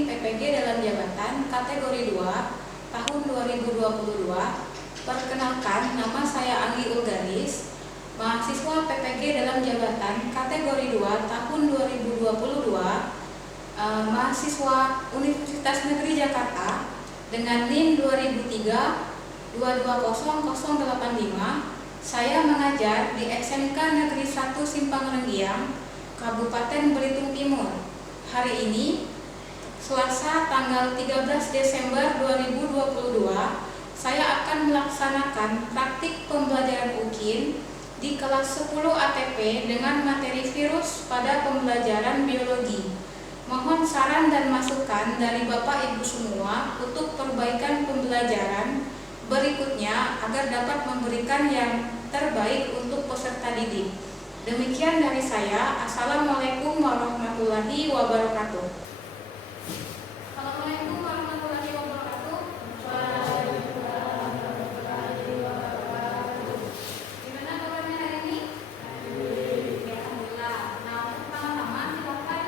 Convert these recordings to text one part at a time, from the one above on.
vaksin PPG dalam jabatan kategori 2 tahun 2022. Perkenalkan, nama saya Anggi Ulgaris, mahasiswa PPG dalam jabatan kategori 2 tahun 2022, mahasiswa Universitas Negeri Jakarta dengan NIM 2003-220085. Saya mengajar di SMK Negeri 1 Simpang Renggiang, Kabupaten Belitung Timur. Hari ini, Selasa tanggal 13 Desember 2022, saya akan melaksanakan praktik pembelajaran UKIN di kelas 10 ATP dengan materi virus pada pembelajaran biologi. Mohon saran dan masukan dari Bapak Ibu semua untuk perbaikan pembelajaran berikutnya agar dapat memberikan yang terbaik untuk peserta didik. Demikian dari saya. Assalamualaikum warahmatullahi wabarakatuh. Assalamualaikum warahmatullahi wabarakatuh. Gimana kabarnya hari ini? Ya, alhamdulillah. Nah, untuk pertama-tama silakan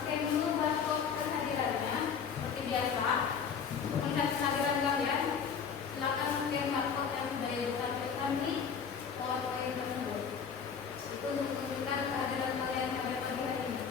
scan dulu barcode kehadirannya seperti biasa. Untuk melihat kehadiran kalian, silakan scan barcode yang sudah ditampilkan di PowerPoint tersebut. Itu untuk menunjukkan kehadiran kalian pada pagi hari ini.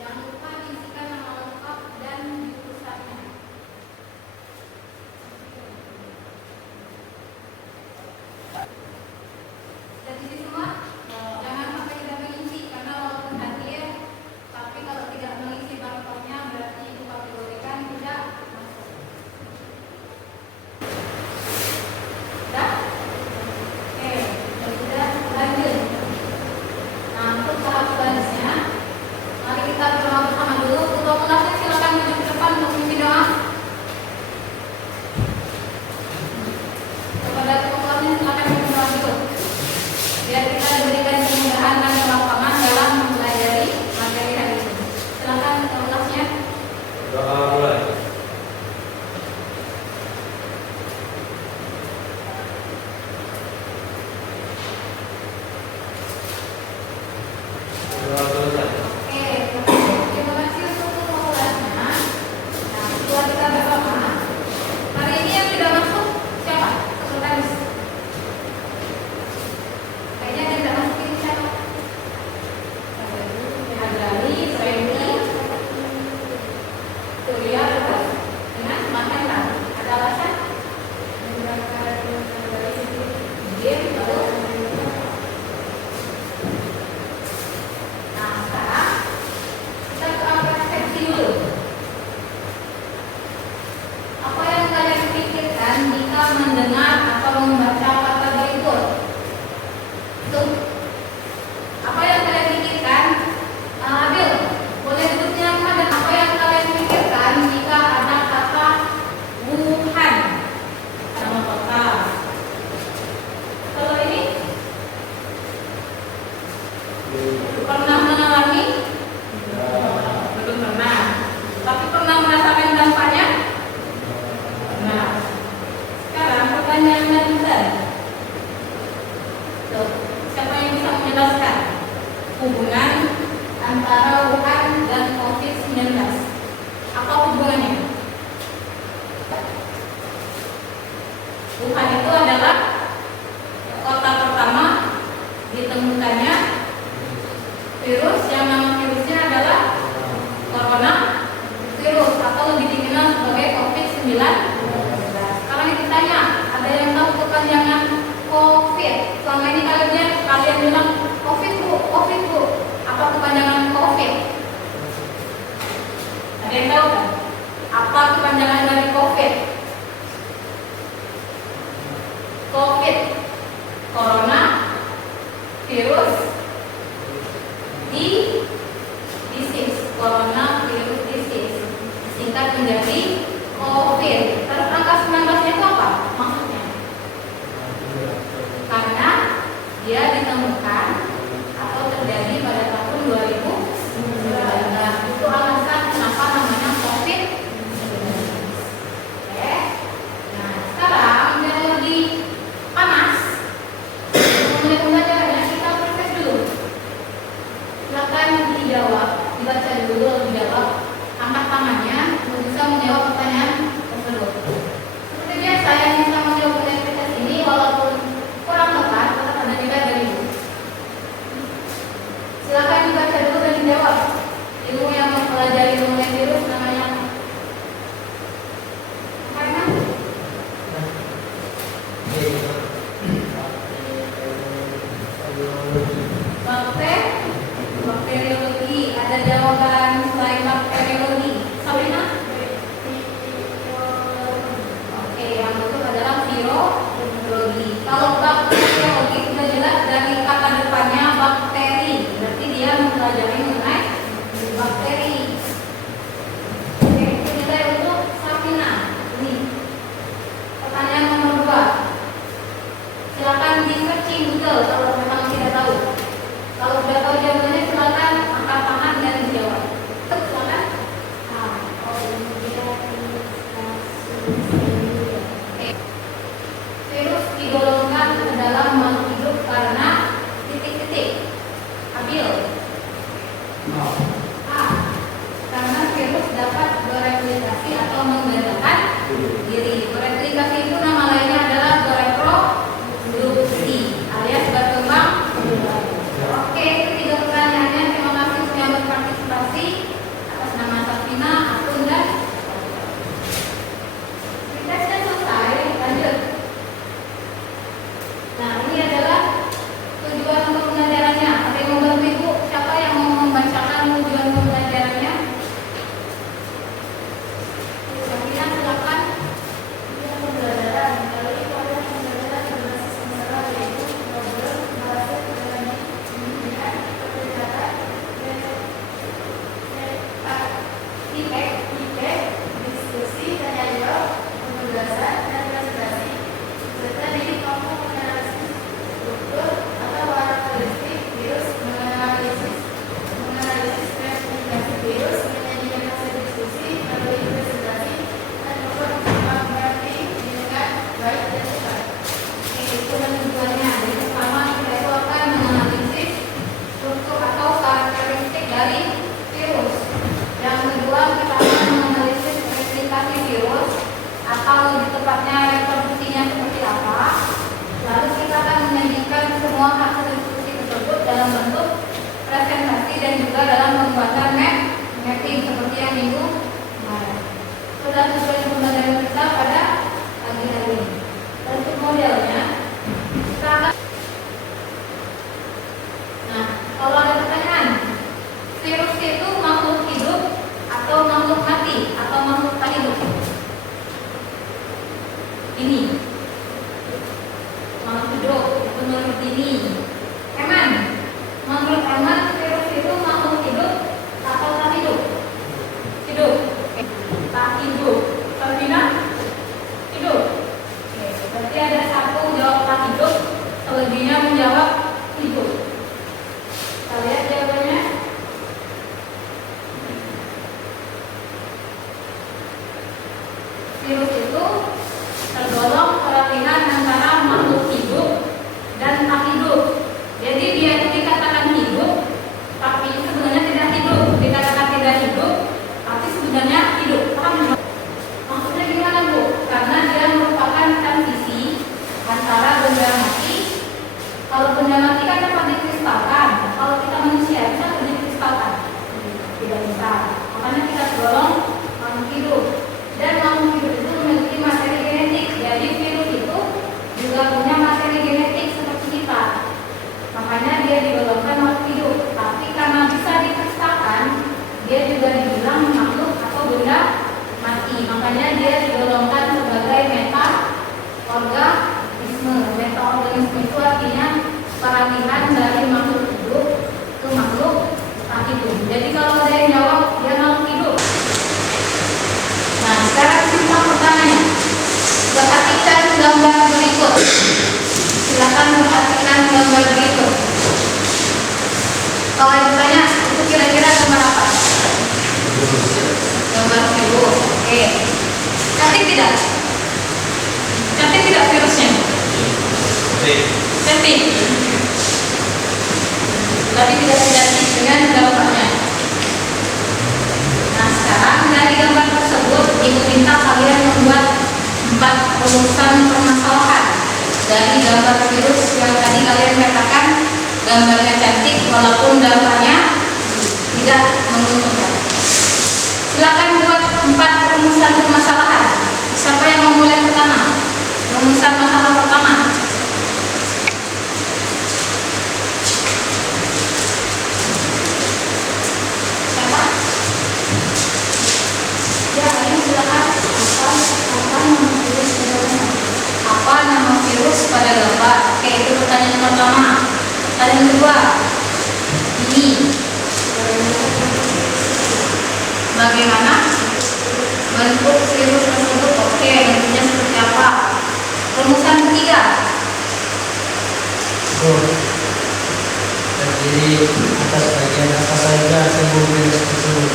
Jangan lupa diisikan nama lengkap dan jurusannya. Sudah diisi semua? Jangan sampai tidak mengisi, karena walaupun hadir, tapi kalau tidak mengisi barcode-nya berarti dikategorikan tidak masuk. Sudah? Oke, sudah lanjut. Nah, untuk tahap selanjutnya, mari kita berdoa bersama dulu. Ketua kelasnya silakan maju ke depan untuk memimpin doa. Kepada ketua kelasnya silakan memimpin doa dulu, biar kita diberikan kemudahan dan kelapangan dalam mempelajari materi hari ini. Silakan ketua kelasnya. Doa mulai. Doa selesai. Oke, terima kasih untuk ketua kelasnya. Nah, setelah kita bersama, hari ini yang tidak masuk siapa? Sekretaris. Kayaknya yang tidak masuk ini siapa? Adrali, Reni, Surya, terus dengan Mas Hendra. Ada alasan? Dia terus. Nah, sekarang kita ke persepsi dulu. Apa yang kalian pikirkan jika mendengar atau membaca kata berikut? Tuh, apa yang kalian pikirkan? Adil, boleh sebutnya apa dan apa yang kalian pikirkan jika ada kata Wuhan, nama kota? Kalau ini pernah mengalami? Belum pernah. Tapi pernah merasakan dampaknya? Nah, sekarang pertanyaan lanjutan. Tuh, siapa yang bisa menjelaskan hubungan antara Wuhan dan COVID-19? Apa hubungannya? Wuhan itu adalah kota pertama ditemukannya virus yang nama virusnya adalah corona virus atau lebih dikenal sebagai COVID-19. Sekarang ditanya, ada yang tahu kepanjangan COVID? Selama ini kalian bilang COVID bu, COVID bu. Apa kepanjangan COVID? Ada yang tahu kan? Apa kepanjangan dari COVID? COVID, corona, virus, disease, corona virus disease, singkat menjadi COVID. Terus angka 19-nya itu apa maksudnya? Karena dia ditemukan atau terjadi pada tahun 2019. Itu alasan kenapa namanya COVID-19. Virus digolongkan ke dalam makhluk hidup karena titik-titik. Ambil. A. Karena virus dapat bereplikasi atau membedakan diri. Bereplikasi itu nama lainnya adalah bereproduksi alias berkembang. Oke, itu 3 pertanyaannya. Terima kasih sudah berpartisipasi. Atas nama Safina, Akun, dan tesnya selesai. Lanjut. Nah, ini adalah tujuan untuk pembelajarannya. Ada yang mau bantu Ibu? Siapa yang mau membacakan tujuan pembelajarannya? Safina, silakan. Tujuan pembelajaran kali ini adalah pembelajaran berbasis masalah, yaitu ngobrol, bahasa, dengan perbicaraan, feedback, diskusi, tanya jawab, penugasan, dan presentasi, serta didik mampu menganalisis struktur atau karakteristik virus, menganalisis replikasi virus, menyajikan hasil diskusi, melalui presentasi, dan mengerti dengan baik dan cepat. Oke, itu adalah tujuannya. Jadi pertama kita itu akan menganalisis struktur atau karakteristik dari virus. Yang kedua kita akan menganalisis replikasi virus atau lebih tepatnya reproduksinya seperti apa. Lalu kita akan menyajikan semua hasil diskusi tersebut dalam bentuk presentasi dan juga dalam pembuatan mapping seperti yang minggu kemarin. Sudah tujuan pembelajaran kita pada pagi hari ini. Untuk modelnya kita akan. Nah, kalau ada pertanyaan, virus itu makhluk hidup atau makhluk mati atau makhluk tak hidup? Ini makhluk hidup menurut ini. Eman, menurut Eman virus itu makhluk hidup atau tak hidup? Hidup. Tak hidup. Safina? Hidup. Oke, berarti ada satu jawab tak hidup, selebihnya menjawab hidup. Kita lihat jawabannya. Virus itu tergolong peralihan antara makhluk hidup dan tak hidup. Jadi dia itu dikatakan hidup, tapi sebenarnya tidak hidup. Dikatakan tidak hidup, tapi sebenarnya hidup. Paham? Maksudnya gimana, Bu? Karena dia merupakan transisi antara benda mati. Kalau benda mati kan dapat dikristalkan. Kalau kita manusia bisa dikristalkan? Tidak bisa. Makanya kita tergolong makhluk hidup. Dan makhluk hidup itu memiliki materi genetik. Jadi virus itu juga punya materi genetik seperti kita. Makanya dia digolongkan makhluk hidup. Tapi karena bisa dikristalkan, dia juga dibilang makhluk atau benda mati. Makanya dia digolongkan sebagai metaorganisme. Metaorganisme itu artinya peralihan dari makhluk hidup ke makhluk tak hidup. Jadi kalau ada yang jawab dia makhluk hidup. Nah, sekarang simpang pertanyaannya. Perhatikan gambar berikut. Silakan perhatikan gambar berikut. Kalau ditanya, itu kira-kira gambar apa? Gambar virus. Oke. Cantik tidak? Cantik tidak virusnya? Cantik. Tapi tidak identik dengan gambarnya. Nah, sekarang dari gambar tersebut Ibu minta kalian membuat 4 rumusan permasalahan dari gambar virus yang tadi kalian katakan gambarnya cantik walaupun gambarnya tidak menguntungkan. Silakan buat 4 rumusan permasalahan. Siapa yang mau mulai pertama? Rumusan masalah pertama. Siapa? Ya, ini silakan. Apa nama virus pada gambar? Oke, itu pertanyaan pertama. Pertanyaan kedua, ini bagaimana bentuk virus tersebut? Oke, bentuknya seperti apa? Rumusan ketiga. Terdiri atas bagian apa saja tubuh virus tersebut.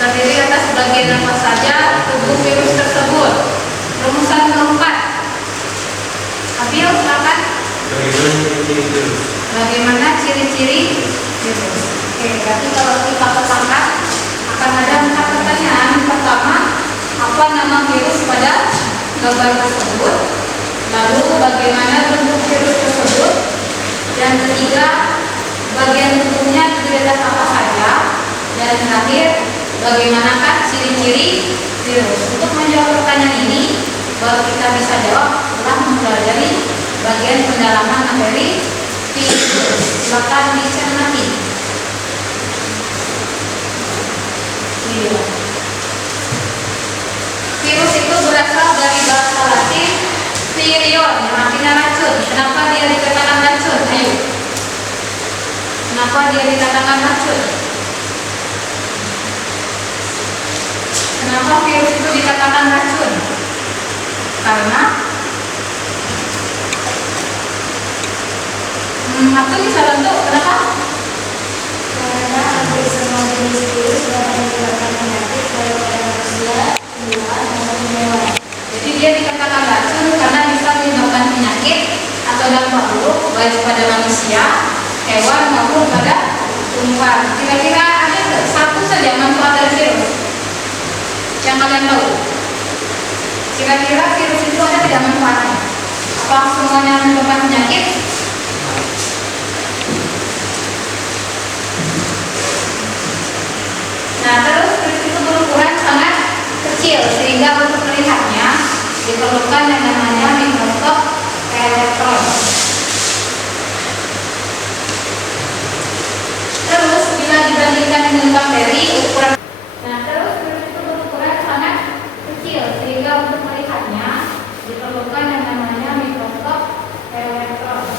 Terdiri atas bagian apa saja tubuh virus tersebut. Oke, berarti kalau kita katakan akan ada 4 pertanyaan. Pertama, apa nama virus pada gambar tersebut? Lalu bagaimana bentuk virus tersebut? Dan ketiga, bagian tubuhnya terdapat apa saja? Dan terakhir, bagaimanakah ciri-ciri virus? Untuk menjawab pertanyaan ini, baru kita bisa jawab setelah mempelajari bagian pendalaman materi virus. Silakan dicermati. Virus itu berasal dari bahasa Latin virion, yang artinya racun. Kenapa dia dikatakan racun? Ayo. Kenapa dia dikatakan racun? Kenapa virus itu dikatakan racun? Karena atau bisa bentuk, kenapa? Karena hampir semua jenis virus dapat menyebabkan penyakit baik pada manusia, tumbuhan, maupun hewan. Jadi dia dikatakan racun karena bisa menyebabkan penyakit atau dampak buruk baik pada manusia, hewan maupun pada tumbuhan. Kira-kira ada nggak satu saja manfaat dari virus yang kalian tahu? Kira-kira virus itu ada tidak manfaatnya? Apa semuanya menyebabkan penyakit? Nah, terus virus itu berukuran sangat kecil sehingga untuk melihatnya diperlukan yang namanya mikroskop elektron. Terus bila dibandingkan dengan bakteri ukuran, nah terus virus itu berukuran sangat kecil sehingga untuk melihatnya diperlukan yang namanya mikroskop elektron.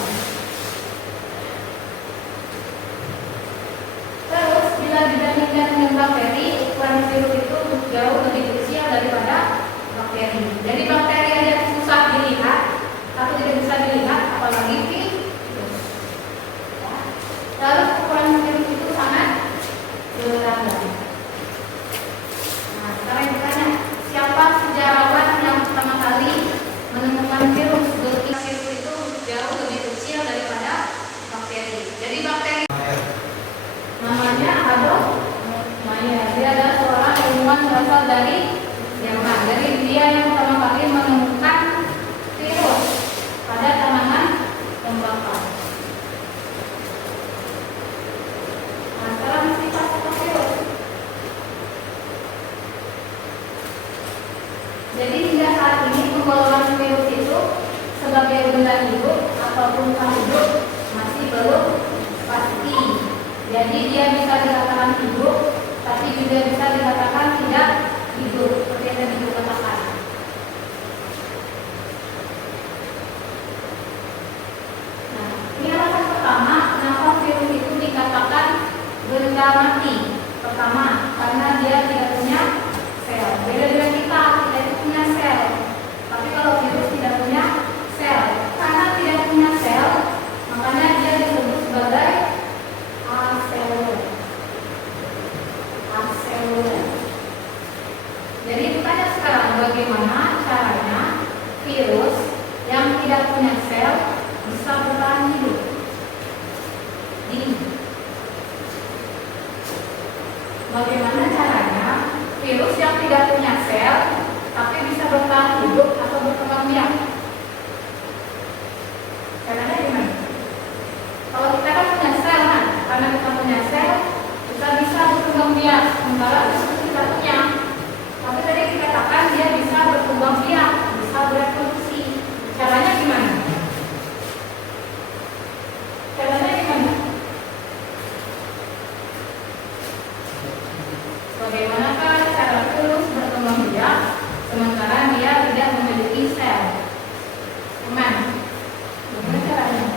Terus bila dibandingkan dengan bakteri, ukuran virus itu jauh lebih kecil daripada bakteri. Jadi bakteri aja susah dilihat atau tidak bisa dilihat, apalagi virus. Ya. Lalu ukuran virus itu sangat beragam. Nah, sekarang ditanya, siapa sejarawan yang pertama kali menemukan virus? Virus itu jauh lebih kecil daripada bakteri. Jadi bakteri namanya Adolf Meyer. Dia adalah seorang ilmuwan berasal dari Jerman. Jadi dia yang pertama kali menemukan virus pada tanaman tembakau. Nah, sekarang sifat virus. Jadi hingga saat ini penggolongan virus itu sebagai benda hidup ataupun tak hidup masih belum pasti. Jadi dia bisa dikatakan hidup, tapi juga bisa dikatakan tidak hidup, seperti yang tadi dikatakan. Nah, ini alasan pertama kenapa virus itu dikatakan benda mati. Pertama, karena dia tidak punya sel. Beda dengan kita itu punya sel. Tapi kalau virus tidak punya sel, karena tidak punya sel, makanya dia disebut sebagai aseluler. Jadi ditanya sekarang bagaimana caranya virus yang tidak punya sel bisa bertahan hidup. Ini bagaimana caranya virus yang tidak punya sel tapi bisa bertahan hidup atau berkembang biak? Caranya gimana? Kalau kita kan punya sel kan, karena kita punya sel, kita bisa berkembang biak. Sementara virus kita punya, tapi tadi dikatakan dia bisa berkembang biak, bisa berevolusi. Caranya gimana? Caranya gimana? Bagaimanakah cara virus berkembang biak sementara dia tidak memiliki sel? Gimana? Bagaimana caranya?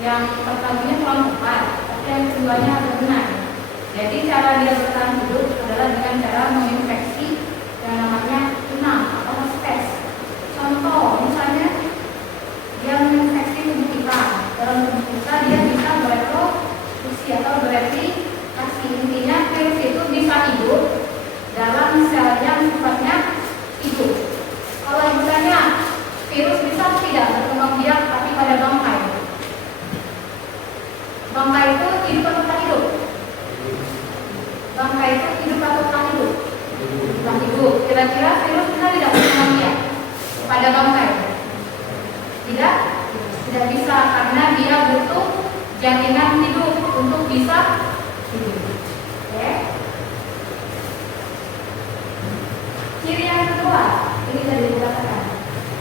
Yang pertamanya kurang tepat, tapi yang keduanya agak benar. Jadi cara dia bertahan hidup adalah dengan cara menginfeksi yang namanya inang atau spes. Contoh, misalnya dia menginfeksi tubuh kita, dalam tubuh kita dia bisa bereproduksi atau bereplikasi. Intinya virus itu bisa hidup dalam sel banyak sifatnya hidup. Kalau yang bertanya, virus bisa tidak berkembang biak tapi pada bangkai? Bangkai itu hidup atau tak hidup? Bangkai itu hidup atau tak hidup? Tak hidup. Kira-kira virus bisa tidak berkembang biak pada bangkai? Tidak? Tidak bisa karena dia butuh jaringan hidup untuk bisa hidup. Oke. Ciri yang kedua, ini tadi dikatakan,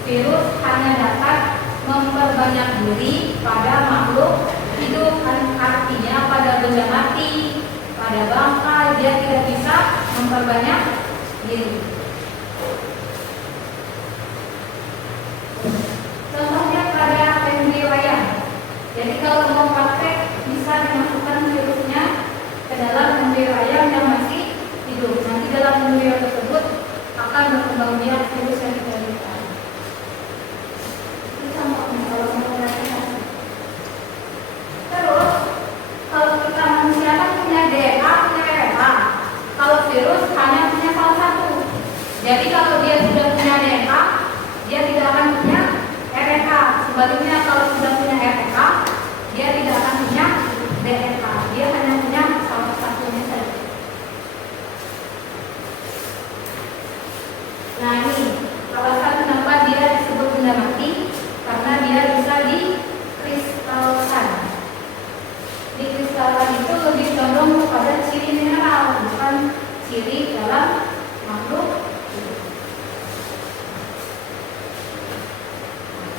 virus hanya dapat memperbanyak diri pada makhluk hidup, artinya pada benda mati, pada bangkai dia tidak bisa memperbanyak diri. Contohnya pada embrio ayam. Jadi kalau mau praktek bisa dimasukkan virusnya ke dalam embrio ayam yang masih hidup. Nanti dalam embrio tersebut akan berkembang biak virus yang kita lihat. Ini contohnya kalau mau praktek. Terus kalau kita manusia kan punya DNA, punya RNA. Kalau virus hanya punya salah satu. Jadi kalau dia sudah punya DNA, dia tidak akan punya RNA. Sebaliknya kalau sudah punya RNA, dia tidak akan punya DNA. Dia hanya punya salah satunya saja. Nah ini alasan kenapa dia disebut benda mati, karena dia bisa dikristalkan. Dikristalkan itu lebih condong kepada ciri mineral, bukan ciri dalam makhluk hidup.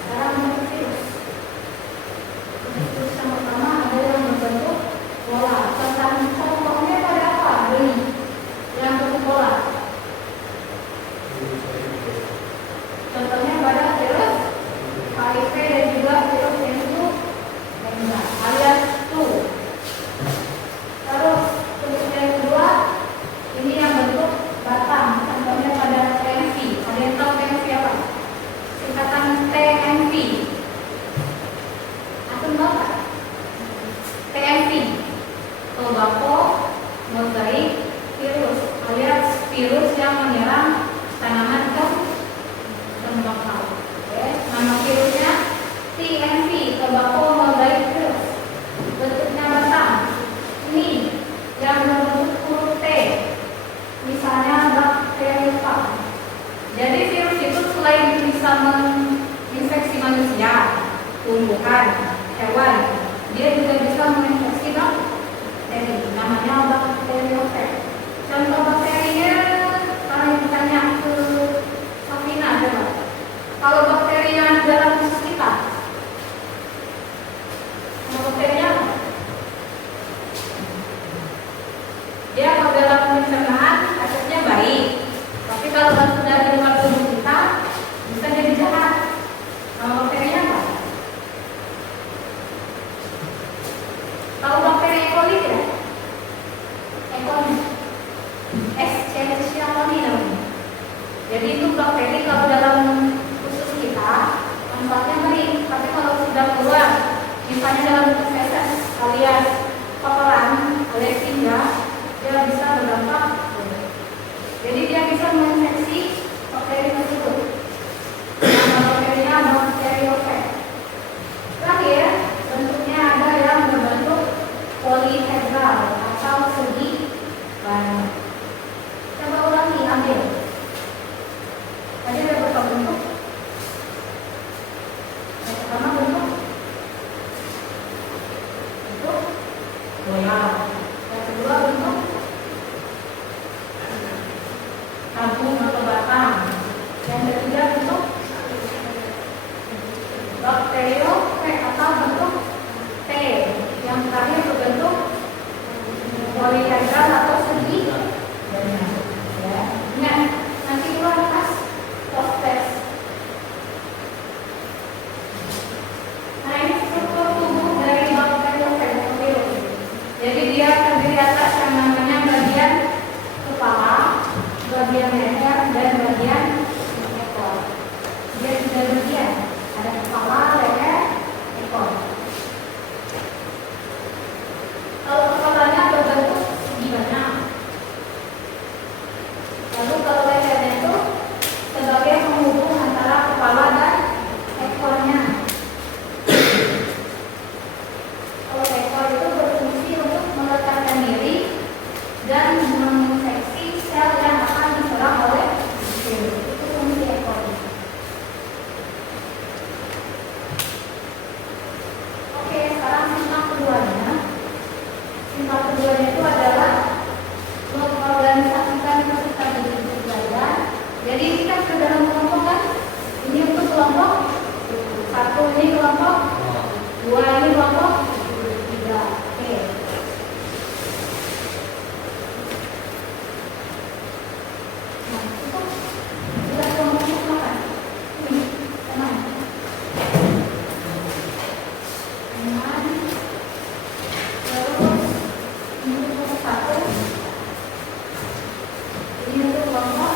Sekarang untuk virus. Virus yang pertama ada yang berbentuk bola. Contohnya pada apa? Ini yang bentuk bola. Contohnya pada virus HIV dan juga virus influenza alias flu. Terus virus yang kedua ini yang bentuk batang. Contohnya pada TNV. Ada yang tahu TNV apa? Singkatan TNV. Antum tahu nggak? TNV, tobacco mozaik virus alias virus yang menyerang tanaman tembakau. Oke, nama virusnya TNV, tobacco mozaik virus. Bentuknya batang. Ini yang berbentuk huruf T. Misalnya bakteriophag. Jadi virus itu selain bisa menginfeksi manusia, tumbuhan, hewan, dia juga bisa menginfeksi bakteri. Namanya bakteriophag. Contoh bakterinya, kalau ditanya ke Safina coba. Kalau bakterinya dalam khusus kita, nama bakterinya apa? Dia kalau dalam pencernaan efeknya baik, tapi kalau sudah di luar tubuh kita bisa jadi jahat. Nama bakterinya apa? Tahu bakteri E. coli tidak? E. coli, Escherichia coli namanya. Jadi itu bakteri kalau dalam khusus kita manfaatnya baik, tapi kalau sudah keluar, misalnya dalam bentuk feses alias kotoran alias tinja, dia bisa berdampak. Jadi dia bisa menginfeksi bakteri tersebut. Nama bakterinya bakteriophag. Terakhir, bentuknya ada yang berbentuk polihedral atau segi banyak. Coba ulangi, ambil. Tadi ada berapa bentuk? Yang pertama bentuk bola. Yang kedua bentuk tabung atau batang. Yang ketiga bentuk bakteriophag atau bentuk T. Yang terakhir berbentuk polihedral atau segi banyak. Ya. Nah, nanti keluar pas post test. Nah, ini struktur tubuh dari bakteriophag atau virus. Jadi dia terdiri atas yang namanya bagian kepala, bagian leher, dan bagian ekor. Dia tiga bagian, ada kepala, leher, ekor. Kalau kepalanya berbentuk segimana? keduanya itu adalah mengorganisasikan peserta didik belajar. Jadi kita ke dalam kelompok kan, ini untuk kelompok satu, ini kelompok dua, ini kelompok tiga. Oke. Nah, itu sudah kelompoknya silakan. Ini teman. Teman. Terus ini kelompok satu. Ini untuk kelompok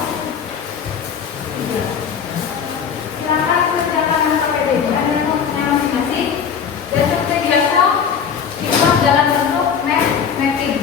tiga. Silakan kerjakan KPD yang masing-masing. Dan seperti biasa kita dalam bentuk mapping.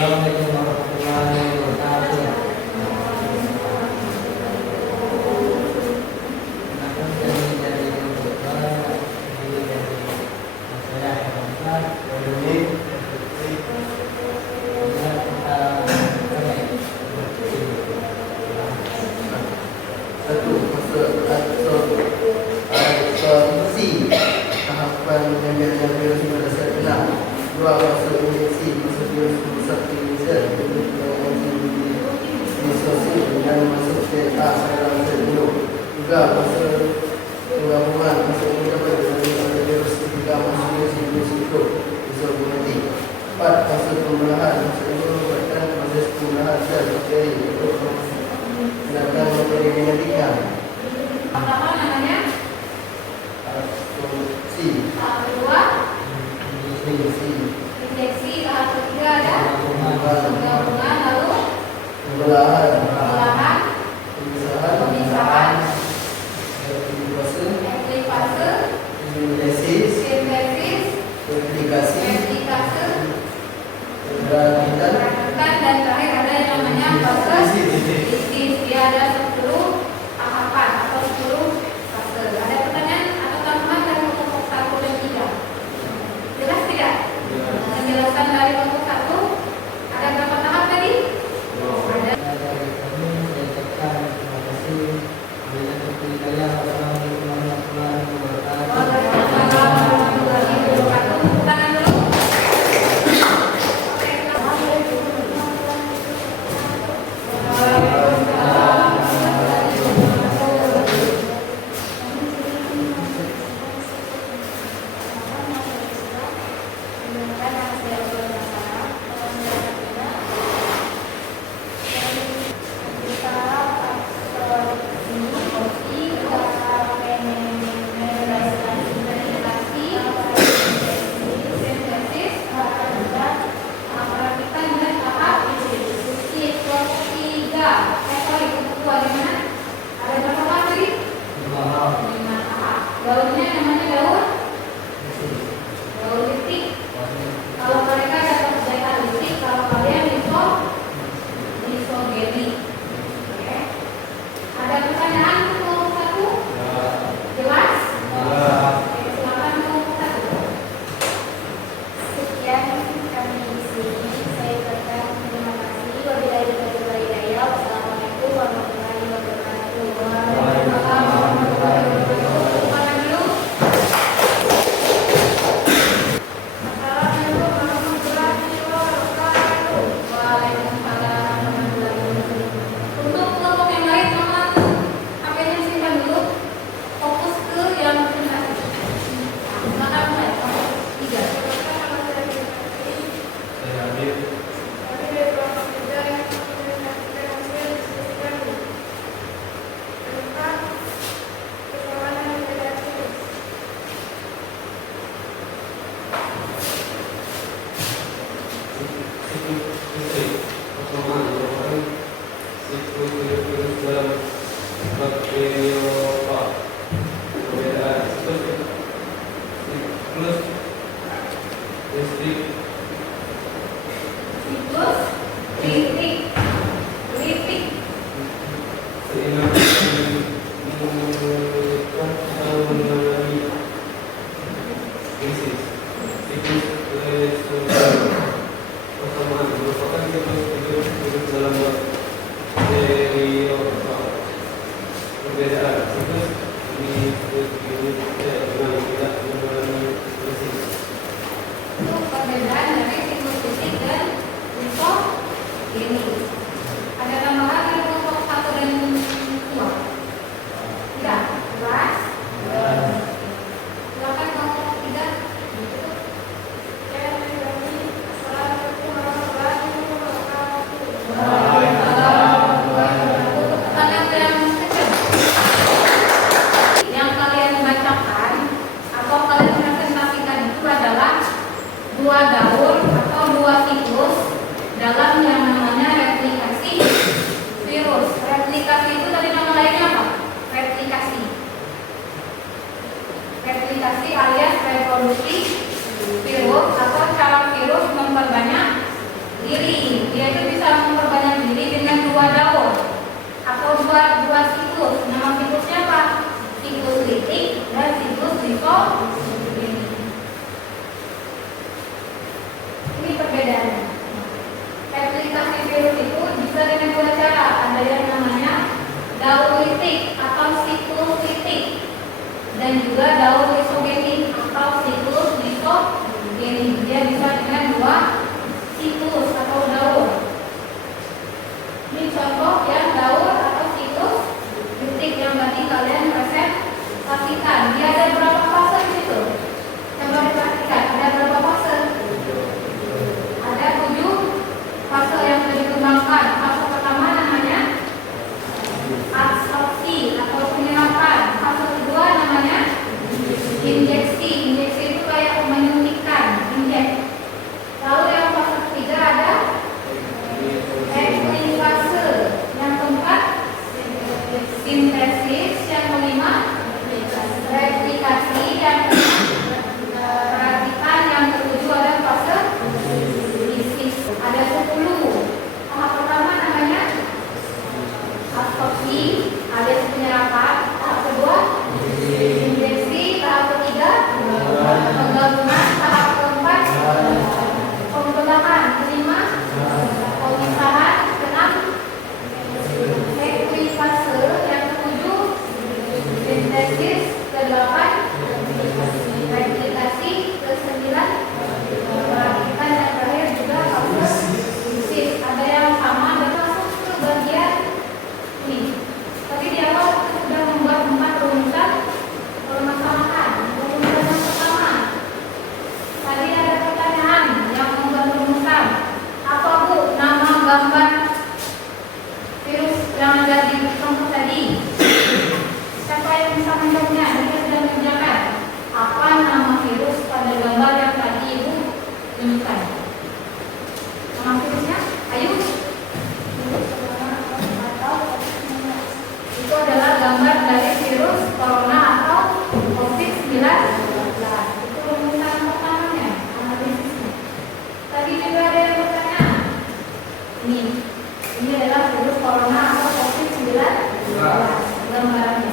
Assalamualaikum warahmatullahi wabarakatuh. Kenapa kami dari Bapak, dari saya Hamzah, dari satu masuk tahapan mengambil pada saat enam. Dua masuk injeksi masuk virus satu user disosial dan masuk data dalam sebelum juga masuk penggabungan masuk mencapai dengan virus tiga masuk virus itu isolasi. Empat masuk pembelahan masuk merupakan proses pembelahan sel bakteri untuk menggunakan materi genetika. Pertama namanya Asumsi. tahap kedua injeksi, tahap ketiga ada penggabungan, lalu Pembelahan, pemisahan, aktivasi, eplikasi, sintesis, replikasi, pemberanitan, dan terakhir ada yang namanya proses sintesis. Dia ada 10 tahapan atau 10 fase. Ada pertanyaan atau tambahan dari kelompok 1 dan 3? Jelas tidak? Penjelasan dari kelompok 1 ada berapa tahap tadi? Siklus kritik. Itu perbedaan dari siklus fisik dan isogenik. Ada tambahan dari kelompok 1 dan 2? Tidak? Jelas? Silakan kelompok 3. Yang kalian bacakan atau kalian presentasikan itu adalah dua daur atau dua siklus dalam yang namanya replikasi virus. Replikasi itu tadi nama lainnya apa? Replikasi. Replikasi alias reproduksi virus atau cara virus memperbanyak diri. Dia itu bisa memperbanyak diri dengan dua daur atau dua siklus. Nama siklusnya apa? Siklus litik dan siklus isogenik. Ini perbedaannya. Replikasi virus itu bisa dengan dua cara. Ada yang namanya daur litik atau siklus litik, dan juga daur isogenik atau siklus isogenik. Dia bisa dengan dua siklus atau daur. Ini contoh yang daur atau siklus litik yang tadi kalian presentasikan. Dia ada berapa fase di situ? Coba diperhatikan, ada berapa fase? Ada 7 fase yang sudah dikembangkan. Fase pertama namanya absorpsi atau penyerapan. Fase kedua namanya injeksi. Injeksi itu kayak menyuntikkan, injek. Lalu yang fase ketiga ada replikasi. Yang keempat sintesis. Yang kelima replikasi. Yang perhatikan yang ketujuh ada fase ada 10. Tahap pertama namanya absorpsi alias penyerapan. Tahap kedua injeksi. Tahap ketiga penggabungan. Tahap keempat pembelahan. Kelima pemisahan. Keenam replikasi. Yang ketujuh sintesis. Kedelapan replikasi. Kesembilan perhatikan. Yang terakhir juga sintesis. Ada yang sama dan masuk ke bagian ini. Tadi di awal kita sudah membuat 4 rumusan permasalahan. Rumusan yang pertama, tadi ada pertanyaan yang membuat rumusan. Apa Bu nama gambar virus yang ada di kelompok tadi? Siapa yang bisa menjawabnya? Kita sudah mengerjakan. Apa nama virus pada gambar yang tadi Ibu tunjukkan? Nama virusnya? Ayo. Itu adalah gambar dari virus corona atau COVID-19. Itu rumusan pertamanya, analisisnya. Tadi juga ada yang bertanya. Ini adalah virus corona atau COVID-19. Gambarannya.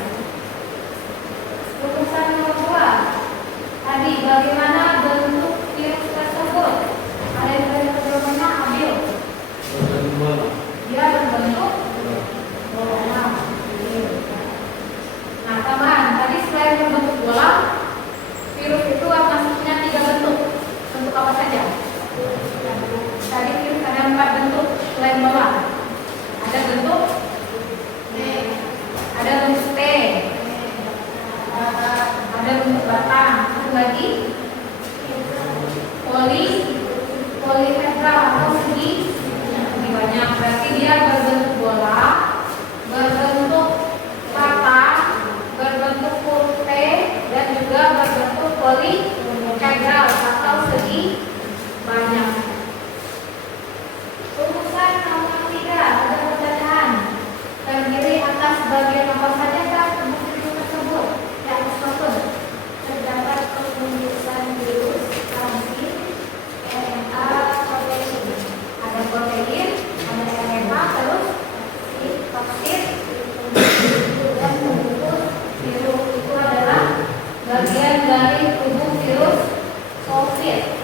Rumusan nomor 2. Tadi bagaimana bentuk virus tersebut? Ada yang bertanya jawabannya Abil. Dia berbentuk bola. Nah, teman, tadi selain berbentuk bola, virus itu masuknya 3 bentuk. Bentuk apa saja? Tadi virus ada 4 bentuk selain bola. Ada bentuk ada bentuk T, ada bentuk batang, satu lagi polihedral atau segi. Ini banyak, berarti dia berbentuk bola, berbentuk patah, berbentuk huruf T, dan juga berbentuk polihedral atau segi banyak. Rumusan nomor 3 ada pertanyaan. Terdiri atas bagian apa saja tubuh virus tersebut? Yang tersebut terdapat penunjukan virus, transit, sakit.